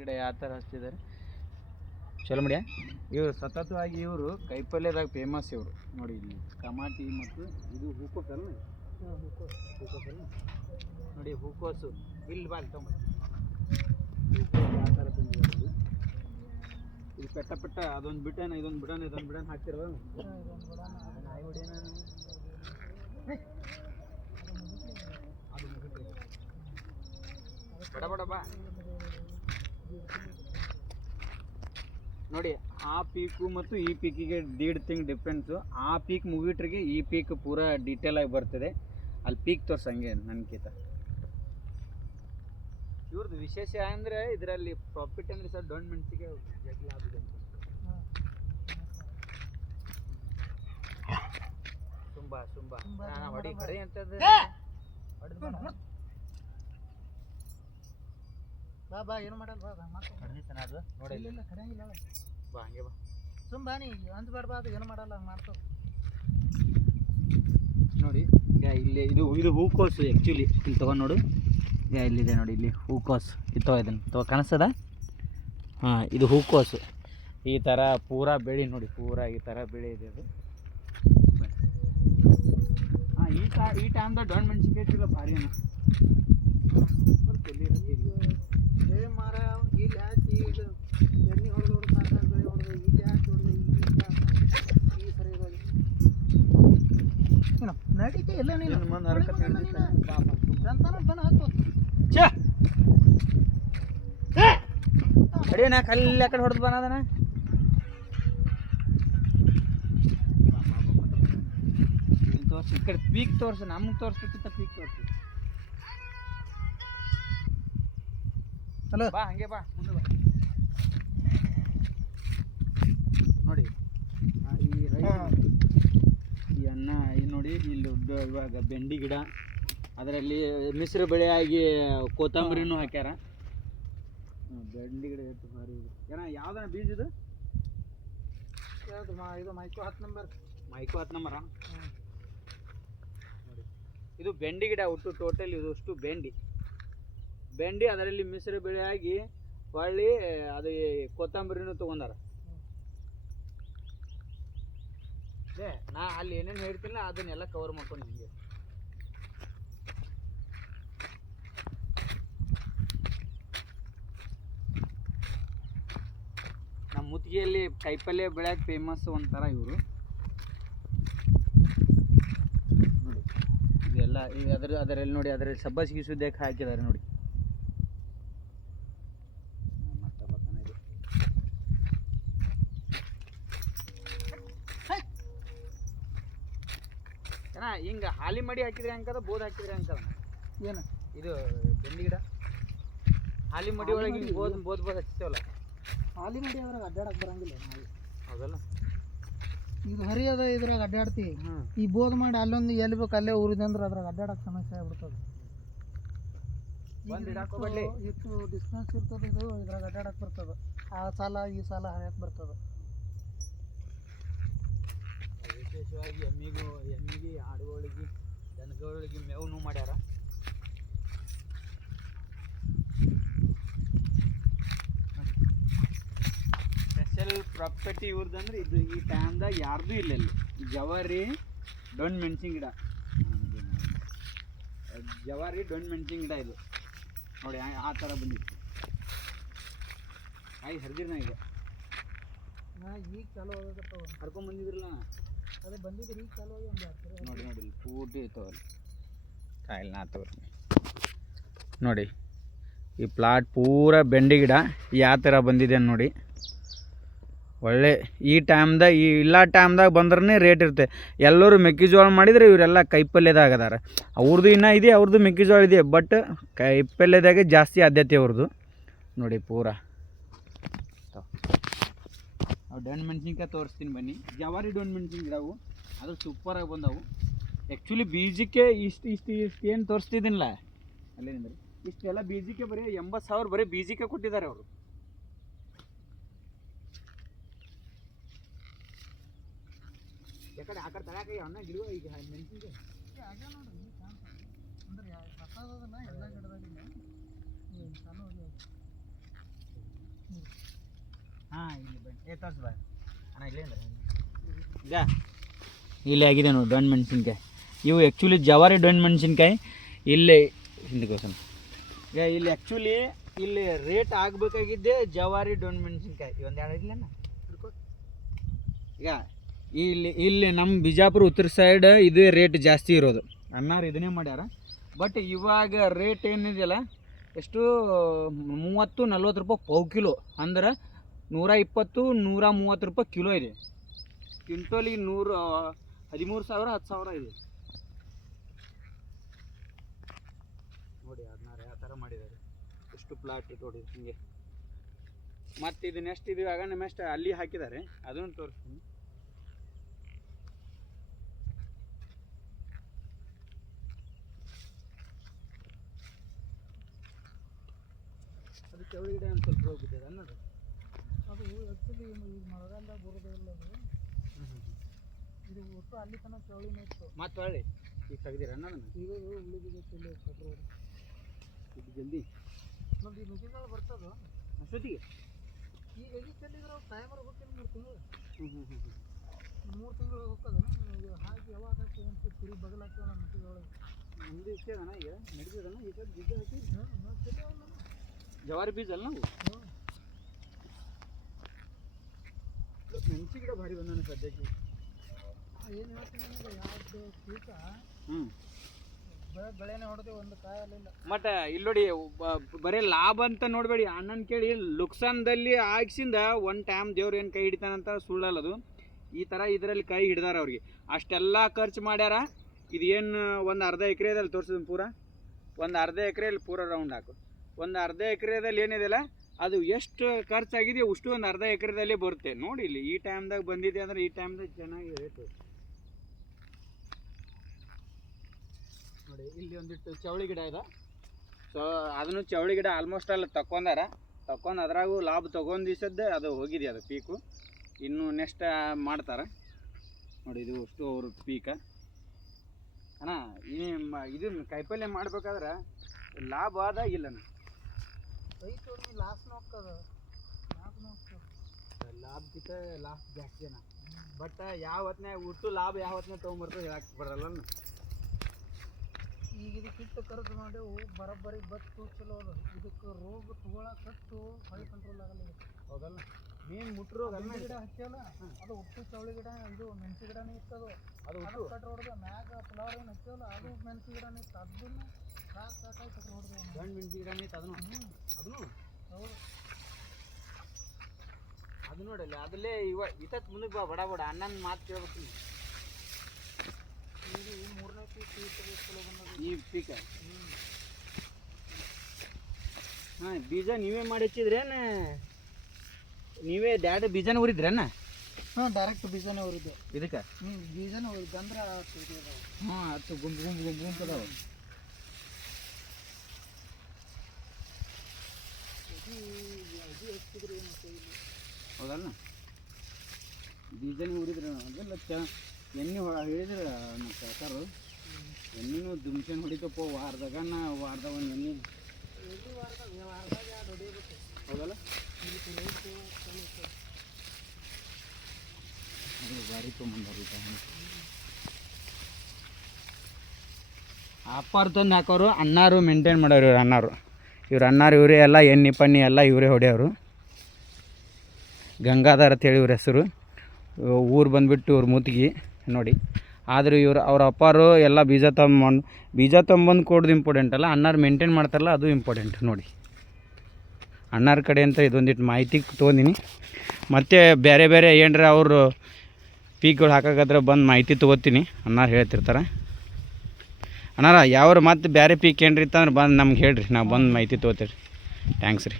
ಗಿಡ ಯಾವ ಥರ ಹಚ್ಚಿದ್ದಾರೆ ಚಲೋ ಮಡಿಯ. ಇವರು ಸತತವಾಗಿ ಇವರು ಕೈಪಲ್ಯದಾಗ ಫೇಮಸ್ ಇವರು ನೋಡಿ. ಇಲ್ಲಿ ಟಮಾಟಿ ಮತ್ತು ಇದು ಹೂಕೋಸು ಅಲ್ಲ, ಹೂಕೋಸು ನೋಡಿ, ಹೂಕೋಸು ಇಲ್ಲಿ ಬಾಲ್ ತೊಂಬ ಯಾವ ಥರ ತಂದಿದ್ದಾರೆ. ಇದು ಪೆಟ್ಟ ಪೆಟ್ಟ ಅದೊಂದು ಬಿಡಾನ ಇದೊಂದು ಬಿಡಾನ ಹಾಕ್ತಿರೋ ನಾಯಿ ಹೊಡಿಯೋಣ ಬಡ ಬಡ ಬಾ ನೋಡಿ. ಆ ಪೀಕು ಮತ್ತು ಈ ಪೀಕಿಗೆ 1.5 ತಿಂಗ್ ಡಿಫ್ರೆನ್ಸು. ಆ ಪೀಕ್ ಮುಗಿಟ್ರಿಗೆ ಈ ಪೀಕ್ ಪೂರಾ ಡೀಟೇಲ್ ಆಗಿ ಬರ್ತದೆ. ಅಲ್ಲಿ ಪೀಕ್ ತೋರ್ಸಂಗೆ ನನ್ಕಿಂತ. ಇವ್ರದ್ದು ವಿಶೇಷ ಅಂದರೆ ಇದರಲ್ಲಿ ಪ್ರಾಫಿಟ್ ಅಂದರೆ ಸರ್ ಡೊಣ್ ಮೆಣಸಿಗೆ ಜಗ್ಗಿ ಲಾಭ ಇದೆ ಅಂತ. ಸುಂಬ ಹೊಡಿ ಅಂತದ್ದು ಬಾ ಏನು ಮಾಡಲ್ಲ ಚೆನ್ನಾಗಿ ನೋಡಿ. ಇಲ್ಲ ಕರೆಯಂಗಿಲ್ಲ ಬಾ ಹಂಗೆ ಬಾ ಬಾ ನೀ ಅಂದ್ಬೇಡ ಅದು ಏನು ಮಾಡಲ್ಲ ಮಾಡ್ತಾವ ನೋಡಿ. ಇಲ್ಲಿ ಇದು ಹೂಕೋಸು ಆ್ಯಕ್ಚುಲಿ. ಇಲ್ಲಿ ತೊಗೊಂಡು ನೋಡು, ಇಲ್ಲಿದೆ ನೋಡಿ, ಇಲ್ಲಿ ಹೂಕೋಸು ಇದು ಇದನ್ನು ಕಾಣಿಸ್ತದ. ಹಾಂ, ಇದು ಹೂಕೋಸು. ಈ ಥರ ಪೂರಾ ಬೆಳೆ ನೋಡಿ, ಪೂರಾ ಈ ಥರ ಬೆಳೆ ಇದೆ ಅದು. ಹಾಂ, ಈ ಟೈಮ್ದಾಗ ಡೊಣ್ ಮೆಣಸಿನ್ಕಾಯಿ ಇಟ್ಟಿಲ್ಲ ಭಾರಿ ಅನ್ನ ಮಾರ. ಇಲ್ಲಿ ಹಾಕಿ ಇದು ಎಣ್ಣೆ ಹೊಡೆದು ಸಾಕಾಗಿ ಬೆಳೆ ಹೊಡೆದು ಇಲ್ಲಿ ಹಾಕಿ ಹೊಡೆದು ಈ ಸರಿ ನಡೀತಿ ಎಲ್ಲ ನೀನು ಅಡಿಯ ನಾ ಕಲ್ಲಿ ಆ ಕಡೆ ಹೊಡೆದು ಬನ್ನದನ. ತೋರಿಸಿ ಈ ಕಡೆ ಪೀಕ್ ತೋರಿಸು, ನಮ್ಗೆ ತೋರಿಸ್ಬೇಕಿತ್ತ ಪೀಕ್ ತೋರಿಸಿ. ಹಲೋ ಬಾ ಹಂಗೆ ಬಾ ಮುಂದೆ ಬಾ ನೋಡಿ. ಈ ಅನ್ನ ಈ ನೋಡಿ, ಇಲ್ಲಿ ಇವಾಗ ಬೆಂಡಿ ಗಿಡ, ಅದರಲ್ಲಿ ಮಿಶ್ರ ಬೆಳೆಯಾಗಿ ಕೊತ್ತಂಬರಿನೂ ಹಾಕ್ಯಾರ. ಬೆಂಡಿ ಗಿಡ ಎಷ್ಟು ಭಾರಿ ಇದೆ. ಏನ ಯಾವ್ದನ ಬೀಜ ಇದು? ಇದು ಮೈಕೋ 10 ನಂಬರ್. ಮೈಕೋ 10 ನಂಬರ ನೋಡಿ. ಇದು ಬೆಂಡಿ ಗಿಡ ಒಟ್ಟು ಟೋಟಲ್ ಇದು ಅಷ್ಟು ಬೆಂಡಿ ಅದರಲ್ಲಿ ಮಿಶ್ರ ಬೆಳೆಯಾಗಿ ಹೊಳ್ಳಿ ಅದು ಕೊತ್ತಂಬರಿನೂ ತೊಗೊಂಡಾರ. ನಾ ಅಲ್ಲಿ ಏನೇನು ಹೇಳ್ತಿಲ್ಲ ಅದನ್ನೆಲ್ಲ ಕವರ್ ಮಾಡ್ಕೊಂಡು ಹಿಂಗೆ. ನಮ್ಮ ಮುತ್ತಿಗೆಯಲ್ಲಿ ಕೈಪಲ್ಯ ಬೆಳೆಯಕ್ಕೆ ಫೇಮಸ್ ಒಂಥರ ಇವರು ನೋಡಿ. ಇದೆಲ್ಲ ಅದರಲ್ಲಿ ನೋಡಿ, ಅದರಲ್ಲಿ ಸಬ್ಬಸಿಗೆ ಸುದ್ದಕ್ಕೆ ಹಾಕಿದ್ದಾರೆ ನೋಡಿ. ಹಿಂಗೆ ಹಾಲಿ ಮಡಿ ಹಾಕಿದ್ರೆ ಅಂಕದ, ಬೋದ್ ಹಾಕಿದ್ರೆ ಅಂಕದ. ಏನು ಇದು ಬೆಂಡಿ ಗಿಡ ಹಾಲಿ ಮಡಿ ಒಳಗೆ ಹಿಂಗೆ ಬೋದ್ ಹಚ್ತೇವಲ್ಲ. ಹಾಲಿ ಮಡಿ ಅದ್ರಾಗ ಅಡ್ಡಾಡಕ್ಕೆ ಬರಂಗಿಲ್ಲ. ಹೌದಲ್ಲ, ಇದು ಹರಿ ಅದ, ಇದ್ರಾಗ ಅಡ್ಡಾಡ್ತಿ. ಈ ಬೋದ್ ಮಾಡಿ ಅಲ್ಲೊಂದು ಎಲ್ಲಿ ಬೇಕು ಅಲ್ಲೇ ಊರಿದೆ ಅಂದ್ರೆ ಅದ್ರಾಗ ಅಡ್ಡಾಡಕ್ಕೆ ಸಮಸ್ಯೆ ಆಗ್ಬಿಡ್ತದೆ. ಇಷ್ಟು ಡಿಸ್ಟೆನ್ಸ್ ಇರ್ತದೆ, ಇದು ಇದ್ರಾಗ ಅಡ್ಡಾಡಕ್ಕೆ ಬರ್ತದೆ. ಆ ಸಾಲ ಈ ಸಾಲ ಹರಿಯಕ್ಕೆ ಬರ್ತದೆ. ವಿಶೇಷವಾಗಿ ಎಮ್ಮಿಗೆ ಆಡುಗಳಿಗೆ ದನಗಳಿಗೆ ಮೇವು ಮಾಡ್ಯಾರ. ಸ್ಪೆಷಲ್ ಪ್ರಾಪರ್ಟಿ ಇವ್ರದಂದ್ರೆ ಇದು. ಈ ಟೈಮ್ದಾಗ ಯಾರ್ದು ಇಲ್ಲ ಇಲ್ಲಿ. ಜವಾರಿ ಡೊಣ್ ಮೆಣಸಿನ ಗಿಡ, ಜವಾರಿ ಡೊಣ್ ಮೆಣಸಿನ ಗಿಡ ಇದು ನೋಡಿ. ಆ ಥರ ಬಂದಿತ್ತು. ಕಾಯಿ ಹರಿದಿರ್ನ ಈಗ ಈಗ ಚಾಲು ಆಗತ್ತವ. ಹರ್ಕೊಂಬಂದಿದ್ರಲ್ಲ, ಅದೇ ಬಂದಿದ್ರಿ ಈಗ ಚಾಲು ಆಗಿ ಒಂದು ನೋಡಿ. ಇಲ್ಲಿ ಪೂಟಿ ಇರ್ತವಲ್ಲ ಕಾಯಿಲ್ ನಾ ತಗೋರಿ ನೋಡಿ. ಈ ಪ್ಲಾಟ್ ಪೂರ ಬೆಂಡಿ ಗಿಡ ಯಾವ ಥರ ಬಂದಿದೆ ನೋಡಿ. ಒಳ್ಳೆ ಈ ಟೈಮ್ದಾಗ ಇಲ್ಲ ಟೈಮ್ದಾಗ ಬಂದ್ರೆ ರೇಟ್ ಇರುತ್ತೆ. ಎಲ್ಲರೂ ಮೆಕ್ಕೆಜೋಳ ಮಾಡಿದರೆ ಇವರೆಲ್ಲ ಕೈಪಲ್ಯದಾಗ ಅದಾರ. ಅವ್ರದ್ದು ಇನ್ನೂ ಇದೆ, ಅವ್ರದ್ದು ಮೆಕ್ಕೆಜೋಳ ಇದೆ, ಬಟ್ ಕೈಪಲ್ಯದಾಗೆ ಜಾಸ್ತಿ ಆದ್ಯತೆ ಅವ್ರದ್ದು ನೋಡಿ. ಪೂರ ಡೊಣ್ ಮೆಣಸಿನ್ಕಾಯಿ ತೋರಿಸ್ತೀನಿ ಬನ್ನಿ. ಜವಾರಿ ಡೊಣ್ ಮೆಣಸಿನ ಗಿಡವು ಅದು ಸೂಪರಾಗಿ ಬಂದವು. ಆ್ಯಕ್ಚುಲಿ ಬೀಜಕ್ಕೆ ಇಷ್ಟು ಏನು ತೋರಿಸ್ತಿದ್ದೀನಿಲ್ಲ ಅಲ್ಲೇನಿಂದ್ರೆ ಇಷ್ಟೆಲ್ಲ ಬೀಜಕ್ಕೆ ಬರೀ 80,000 ಬರೀ ಬೀಜಕ್ಕೆ ಕೊಟ್ಟಿದ್ದಾರೆ ಅವರು. ಯಾಕಡೆ ಆ ಕಡೆ ತಳಕ ಅನ್ನ ಗಿಡ ಈಗ ಮೆಣಸಿನ್ಕಾಯಿ ಅಂದ್ರೆ ಎಲ್ಲ ಗಿಡದಾಗಿಲ್ಲ. ಹಾಂ ಇಲ್ಲಿ ಬನ್ನಿ ತೋರಿಸ್ ಬಾಯ್ ಅಣ್ಣ ಇಲ್ಲೇ ಈಗ ಇಲ್ಲಿ ಆಗಿದೆ ನೋಡಿ ಡೊಣ್ ಮೆಣಸಿನ್ಕಾಯಿ. ಇವು ಆ್ಯಕ್ಚುಲಿ ಜವಾರಿ ಡೊಣ್ ಮೆಣಸಿನ್ಕಾಯಿ ಇಲ್ಲಿ ಹಿಂದಕ್ಕೋಸ್ಕರ ಈಗ ಇಲ್ಲಿ ಆ್ಯಕ್ಚುಲಿ ಇಲ್ಲಿ ರೇಟ್ ಆಗಬೇಕಾಗಿದ್ದೆ ಜವಾರಿ ಡೊಣ್ ಮೆಣಸಿನ್ಕಾಯಿ. ಒಂದು ಎರಡು ಇಲ್ಲಣ್ಣ ಈಗ ಇಲ್ಲಿ ನಮ್ಮ ಬಿಜಾಪುರ ಉತ್ತರ ಸೈಡ್ ಇದೇ ರೇಟ್ ಜಾಸ್ತಿ ಇರೋದು. ಅಣ್ಣಾರು ಇದನ್ನೇ ಮಾಡ್ಯಾರ. ಬಟ್ ಇವಾಗ ರೇಟ್ ಏನಿದೆಯಲ್ಲ ಎಷ್ಟು 30-40 ರೂಪಾಯಿ ಪಾವು ಕಿಲೋ, ಅಂದ್ರೆ 120-130 ರೂಪಾಯಿ ಕಿಲೋ ಇದೆ. ಕ್ವಿಂಟೋಲಿಗೆ 13,000 10,000 ಇದೆ ನೋಡಿ. ಅದನ್ನಾರು ಯಾವ ಥರ ಮಾಡಿದ್ದಾರೆ, ಎಷ್ಟು ಪ್ಲಾಟ್ ನೋಡಿ ಹಿಂಗೆ. ಮತ್ತು ಇದು ನೆಕ್ಸ್ಟ್ ಇದು ಆಗ ನೆಕ್ಸ್ಟ್ ಅಲ್ಲಿ ಹಾಕಿದ್ದಾರೆ, ಅದನ್ನು ತೋರಿಸ್ತೀನಿ. ಅದು ಚೌಳಿಗಿಡ ಒಂದು ಸ್ವಲ್ಪ ಹೋಗ್ಬಿಟ್ಟಿದೆ ಅನ್ನೋದು. ಅದು ಆ್ಯಕ್ಚುಲಿ ಈಗ ಮಳೆಗಾಲದಾಗ ಬರೋದಿಲ್ಲ ಅದು. ಇದು ಒಟ್ಟು ಅಲ್ಲಿ ತನಕ ಚೌಳಿನೇ ಇತ್ತು. ಮತ್ತೆ ಹೊಳ್ಳಿ ಈಗ ತೆಗ್ದಿರ ಅನ್ನೋದನ್ನು ಈಗ ಉಳಿದಿದೆ ಚೊಳ್ಳೆ ಕಟ್ರೋದು ಇದು ಜಲ್ದಿ ನಮ್ದು ಈ ಮೆಕ್ಕೆಜೋಳ ಬರ್ತದ ಅಷ್ಟೊತ್ತಿಗೆ. ಈಗ ಎಲ್ಲಿ ಚೆಲ್ಲಿದ್ರೆ ಅವ್ರು ಟೈಮರ್ ಹೋಗ್ತೀನಿ 3 ತಿಂಗಳು. 3 ತಿಂಗಳು ಹೋಗ್ತದ ಹಾಕಿ ಯಾವಾಗ ಹಾಕಿ ಅಂತ ಕುರಿ ಬಗಲ್ ಹಾಕ್ತೀವಿ ನಮ್ಮ ಮೆಕ್ಕೆಜೋಳ. ನಮ್ಮದು ಇಷ್ಟೇ ಅಣ್ಣ, ಈಗ ನಡೀತದಣ್ಣ. ಈ ಸಲ ಬೀಜ ಹಾಕಿ ಚೆಲ್ಲಿ ಜವಾರಿ ಬೀಜ ಅಲ್ಲ ನಾವು. ಮೆಣಸಿ ಗಿಡ ಭಾರಿ ಬಂದಾನೆ ಸದ್ಯಕ್ಕೆ. ಏನು ಹೇಳ್ತೀನಿ ಅಂದರೆ ಯಾವ್ದು ಪೀಕ ಬೆಳೆನೇ ಹೊಡೆದು ಒಂದು ಕಾಯಲಿಲ್ಲ. ಮತ್ತು ಇಲ್ಲಿ ನೋಡಿ ಬರೀ ಲಾಭ ಅಂತ ನೋಡಬೇಡಿ. ಅಣ್ಣನ ಕೇಳಿ ಲುಕ್ಸಾನ್ದಲ್ಲಿ ಆಗಿಸಿಂದ ಒಂದು ಟೈಮ್ ದೇವ್ರು ಏನು ಕೈ ಹಿಡಿತಾನಂತ ಸುಳ್ಳಲ್ಲದು. ಈ ಥರ ಇದರಲ್ಲಿ ಕೈ ಹಿಡ್ದಾರ ಅವ್ರಿಗೆ. ಅಷ್ಟೆಲ್ಲ ಖರ್ಚು ಮಾಡ್ಯಾರ. ಇದು ಏನು ಒಂದು ಅರ್ಧ ಎಕರೆದಲ್ಲಿ ತೋರಿಸಿದ ಪೂರ ಒಂದು ಅರ್ಧ ಎಕರೆಯಲ್ಲಿ ಪೂರ ರೌಂಡ್ ಹಾಕು. ಒಂದು ಅರ್ಧ ಎಕರೆದಲ್ಲಿ ಏನಿದೆಯಲ್ಲ ಅದು ಎಷ್ಟು ಖರ್ಚಾಗಿದೆ ಅಷ್ಟು ಒಂದು ಅರ್ಧ ಎಕರೆದಲ್ಲಿ ಬರುತ್ತೆ ನೋಡಿ. ಇಲ್ಲಿ ಈ ಟೈಮ್ದಾಗ ಬಂದಿದೆ ಅಂದರೆ ಈ ಟೈಮ್ದಾಗ ಚೆನ್ನಾಗಿ ರೇಟು ನೋಡಿ. ಇಲ್ಲಿ ಒಂದಿಟ್ಟು ಚವಳಿ ಗಿಡ ಇದೆ. ಸೊ ಅದನ್ನು ಚವಳಿ ಗಿಡ ಆಲ್ಮೋಸ್ಟ್ ಅಲ್ಲಿ ತಗೊಂಡು ಅದ್ರಾಗೂ ಲಾಭ ತೊಗೊಂಡು ದಿವಸದ್ದು ಅದು ಹೋಗಿದೆ, ಅದು ಪೀಕು. ಇನ್ನು ನೆಕ್ಸ್ಟ್ ಮಾಡ್ತಾರೆ ನೋಡಿ. ಇದು ಅಷ್ಟು ಅವ್ರ ಪೀಕ ಅಣ್ಣ. ಇದು ಕಾಯಿಪಲ್ಯ ಮಾಡ್ಬೇಕಾದ್ರೆ ಲಾಭ ಆದ ಇಲ್ಲಣ್ಣ. ರೈತ ಲಾಸ್ನ ಹೋಗ್ತದ, ಲಾಭಕ್ಕಿಂತ ಲಾಸ್ ಜಾಸ್ತಿ ಅಣ್ಣ. ಬಟ್ ಯಾವ ಹೊತ್ನ್ಯಾಗ ಒಟ್ಟು ಲಾಭ ಯಾವ ಹೊತ್ನ್ಯಾಗ ತೊಗೊಂಬರ್ತದೆ ಹೇಳಕ್ಕೆ ಬರಲ್ಲ. ಈಗ ಇದಕ್ಕಿಟ್ಟು ಖರ್ಚು ಮಾಡೇವು ಬರೋಬ್ಬರಿ ಬತ್ತು ಚಲೋ ಅದ. ಇದಕ್ಕೆ ರೋಗ ತಗೊಳಕಟ್ಟು ಹೊಳೆ ಕಂಟ್ರೋಲ್ ಆಗಲ್ಲ. ಹೌದಲ್ಲ, ಮೇನ್ ಮುಟ್ರು ಗಿಡ ಹಚ್ಚಲ್ಲ ಅದು ಉಟ್ಟು ಚೌಳಿ ಗಿಡ. ಇದು ಮೆಣಸಿ ಗಿಡನೇ ಇತ್ತದು. ಅದು ಕಟ್ ಹೊಡೆದು ಮ್ಯಾಗ ಫ್ಲವರ್ ಏನು ಹಚ್ಚಲ್ಲ, ಅದು ಮೆಣಸಿ ಗಿಡನೇ ಇತ್ತು. ಅದನ್ನು ಸಾಕಾಗಿ ಕಟ್ ಹೊಡೆದು ಗಂಡು ಮೆಣಸಿ ಗಿಡನೇ ಇತ್ತು. ಅದನ್ನು ಹೌದು. ಅದು ನೋಡಲ್ಲ, ಅದಲ್ಲೇ ಇತ್ತತ್ ಮುಂದಕ್ಕೆ ಬಾ ಬಡ ಬಡ ಅಣ್ಣನ ಮಾತು ಕೇಳ್ಬೇಕು. ಇದು 3ನೇ ಪೀಕ್ ಚಲೋ ಬಂದದ ಈ ಪೀಕ. ಹಾಂ, ಬೀಜ ನೀವೇ ಮಾಡಿ ಹಚ್ಚಿದ್ರೇನ? ನೀವೇ ಡ್ಯಾಡ್ ಬೀಜನ ಉರಿದ್ರೇನ? ಹಾಂ, ಡೈರೆಕ್ಟ್ ಬೀಜನೇ ಉರಿದೆ ಇದಕ್ಕೆ. ಬೀಜನೇ ಉರಿದೆ ಅಂದ್ರೆ ಹಾಂ, ಅದು ಗುಂಪು ಅದಾವ. ಹೌದಲ್ಲ, ಬೀಜನೇ ಉರಿದ್ರೆ ಅದೆಲ್ಲ ಎಣ್ಣೆ ಹೇಳಿದ್ರೆ ನಮ್ಮ ಕಾಕಾರು. ಎಣ್ಣೆನೂ ದುಮ್ಸೆನ್ ಹೊಡಿತಪ್ಪ ವಾರದಾಗ ಒಂದು ಎಣ್ಣೆ. ಹೌದಲ್ಲ, ಅದು ಭಾರಿ ತೊಗೊಂಬಂದಾರ. ಆಫರ್ ತಂದು ಹಾಕೋರು ಅಣ್ಣಾರು ಮೇಂಟೈನ್ ಮಾಡೋರು. ಇವ್ರು ಅಣ್ಣಾರು ಇವರೇ ಎಲ್ಲ ಎಣ್ಣೆ ಪಣ್ಣಿ ಎಲ್ಲ ಇವರೇ ಹೊಡೆಯೋರು. ಗಂಗಾಧರ್ ಅಂತೇಳಿ ಇವ್ರ ಹೆಸರು. ಊರು ಬಂದುಬಿಟ್ಟು ಇವ್ರ ಮುತ್ತಿಗೆ ನೋಡಿ. ಆದರೂ ಅವ್ರ ಅಪ್ಪಾರು ಎಲ್ಲ ಬೀಜ ತೊಗೊಂಬಂದು ಕೊಡೋದು ಇಂಪಾರ್ಟೆಂಟ್ ಅಲ್ಲ, ಅಣ್ಣಾರು ಮೇಂಟೈನ್ ಮಾಡ್ತಾರಲ್ಲ ಅದು ಇಂಪಾರ್ಟೆಂಟ್ ನೋಡಿ. ಅಣ್ಣಾರ ಕಡೆ ಅಂತ ಇದೊಂದಿಟ್ಟು ಮಾಹಿತಿ ತೊಗೊಂಡಿನಿ. ಮತ್ತು ಬೇರೆ ಬೇರೆ ಏನರ ಅವರು ಪೀಕ್ಗಳು ಹಾಕೋಕ್ಕಾದ್ರೆ ಬಂದು ಮಾಹಿತಿ ತೊಗೋತೀನಿ. ಅಣ್ಣಾರು ಹೇಳ್ತಿರ್ತಾರೆ. ಅಣ್ಣಾರ ಯಾವ್ರು ಮತ್ತು ಬೇರೆ ಪೀಕ್ ಏನ್ರಿ ಇತ್ತಂದ್ರೆ ಬಂದು ನಮ್ಗೆ ಹೇಳ್ರಿ, ನಾವು ಬಂದು ಮಾಹಿತಿ ತೊಗೋತೀವಿ. ಥ್ಯಾಂಕ್ಸ್ ರೀ.